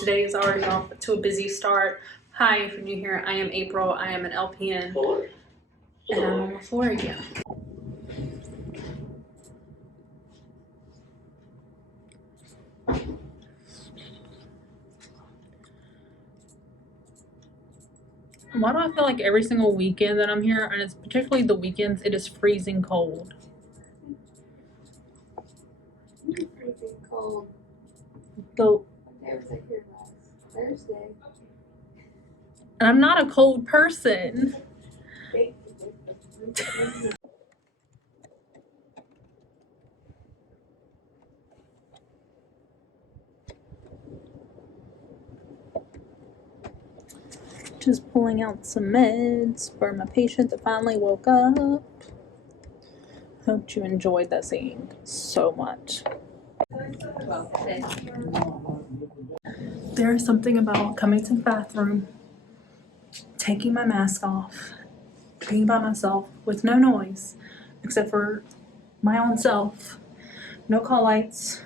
today is already off to a busy start. Hi, if you're new here, I am April. I am an LPN, and I'm on the floor again. Why do I feel like every single weekend that I'm here, and it's particularly the weekends, it is freezing cold? Freezing cold. So, I was like here last Thursday. and I'm not a cold person. Just pulling out some meds for my patient that finally woke up. Hope you enjoyed that scene so much. There is something about coming to the bathroom, taking my mask off, being by myself with no noise except for my own self. No call lights.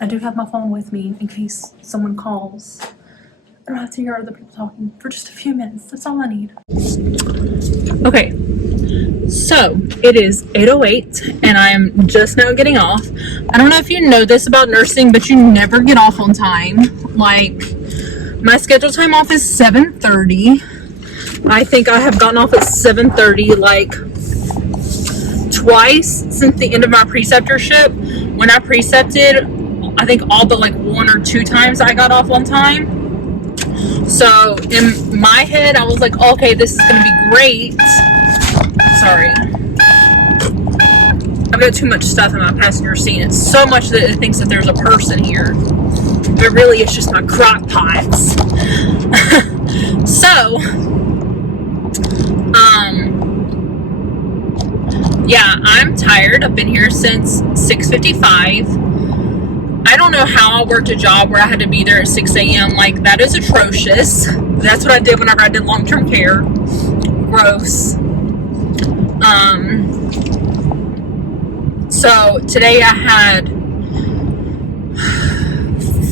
I do have my phone with me in case someone calls. I don't have to hear other people talking for just a few minutes. That's all I need. Okay, so it is 8:08 and I am just now getting off. I don't know if you know this about nursing, but you never get off on time. Like, my scheduled time off is 7:30. I think I have gotten off at 7:30 like twice since the end of my preceptorship. When I precepted, I think all but like 1 or 2 times I got off on time. So in my head, I was like, okay, this is gonna be great. Sorry. I've got too much stuff in my passenger seat. It's so much that it thinks that there's a person here. But really, it's just my crock pots. So, yeah, I'm tired. I've been here since 6:55. I don't know how I worked a job where I had to be there at 6 a.m. Like, that is atrocious. That's what I did whenever I did long-term care. Gross. So today I had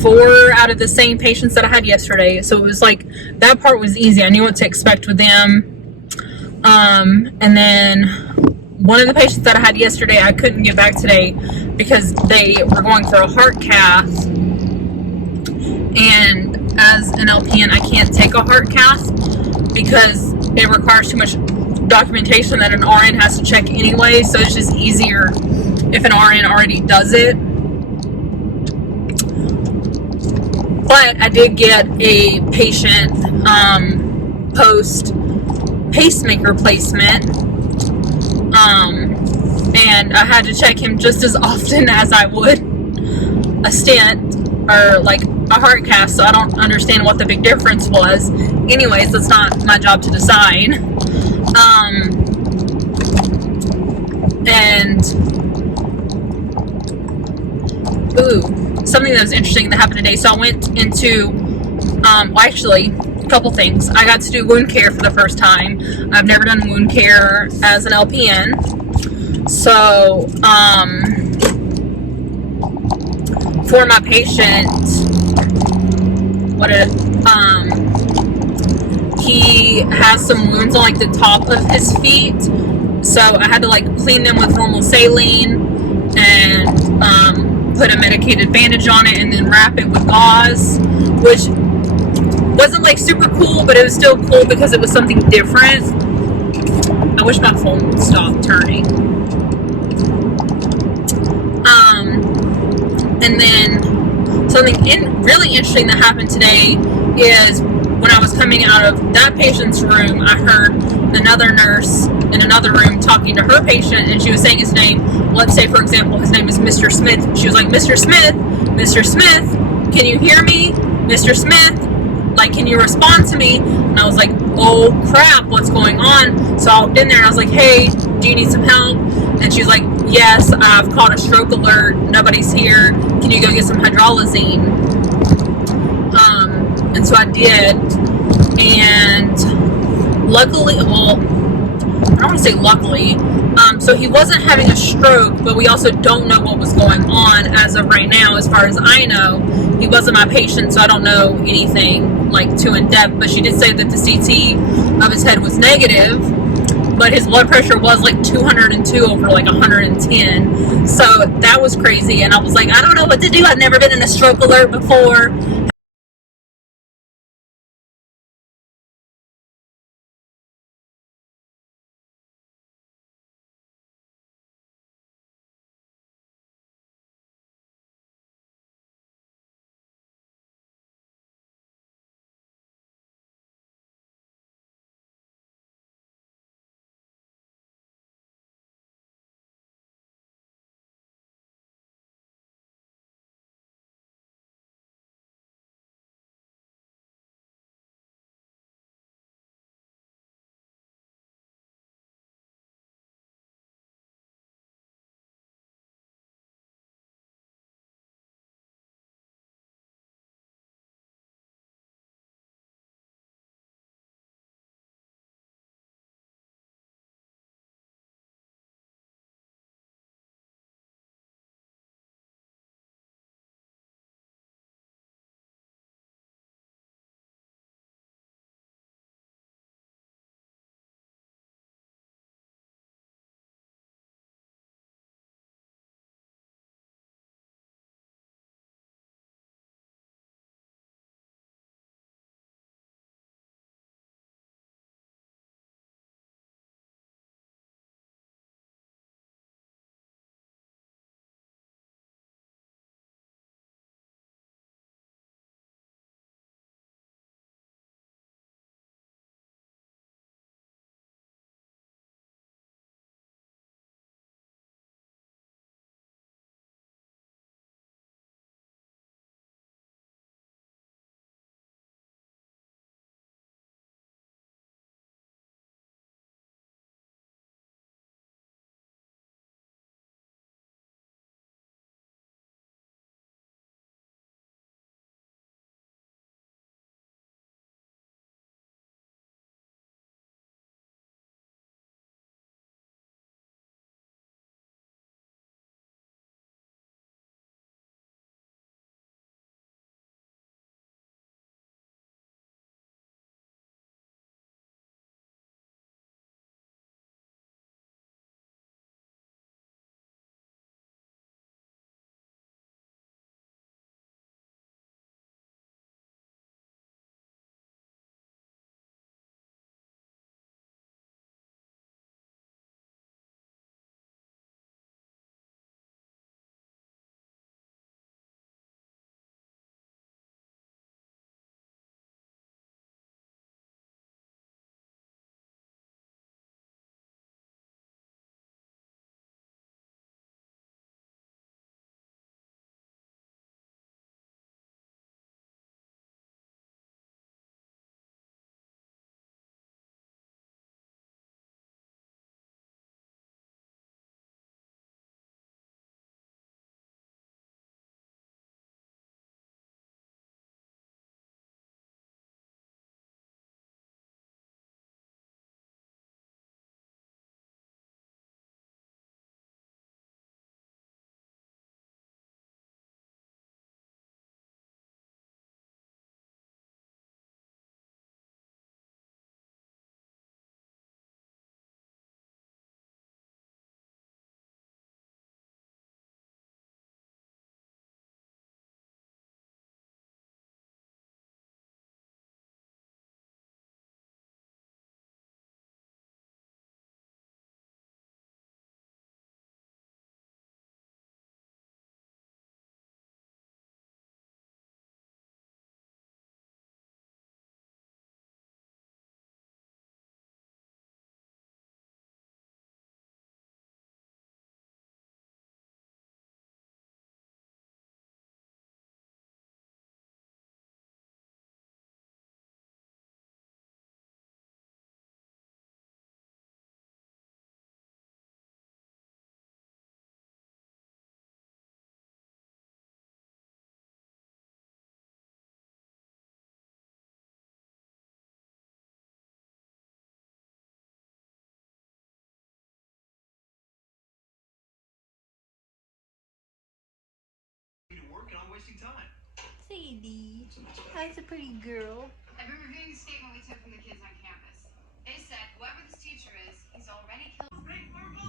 4 out of the same patients that I had yesterday. So it was like, that part was easy. I knew what to expect with them. And then one of the patients that I had yesterday, I couldn't get back today because they were going for a heart cath. And as an LPN, I can't take a heart cath because it requires too much documentation that an RN has to check anyway. So it's just easier if an RN already does it. But I did get a patient post pacemaker placement. And I had to check him just as often as I would a stent or like a heart cath, so I don't understand what the big difference was. Anyways, that's not my job to decide. Something that was interesting that happened today. So I went into, well, actually, a couple things. I got to do wound care for the first time. I've never done wound care as an LPN. So, for my patient, he has some wounds on like the top of his feet. So I had to like clean them with normal saline and put a medicated bandage on it and then wrap it with gauze, which wasn't like super cool, but it was still cool because it was something different. I wish my phone would stop turning. And then something really interesting that happened today is when I was coming out of that patient's room, I heard another nurse in another room talking to her patient, and she was saying his name. Let's say, for example, his name is Mr. Smith. She was like, Mr. Smith, Mr. Smith, can you hear me? Mr. Smith, like, can you respond to me? And I was like, oh crap, what's going on? So I walked in there and I was like, hey, do you need some help? And she's like, yes, I've caught a stroke alert, nobody's here, can you go get some hydralazine? And so I did, and luckily, well, I don't want to say luckily. So he wasn't having a stroke, but we also don't know what was going on as of right now. As far as I know, he wasn't my patient, so I don't know anything like too in depth. But she did say that the CT of his head was negative, but his blood pressure was like 202 over like 110. So that was crazy. And I was like, I don't know what to do. I've never been in a stroke alert before. Sadie. That's a pretty girl. I've been reviewing the statement we took from the kids on campus. They said whoever this teacher is, he's already killed.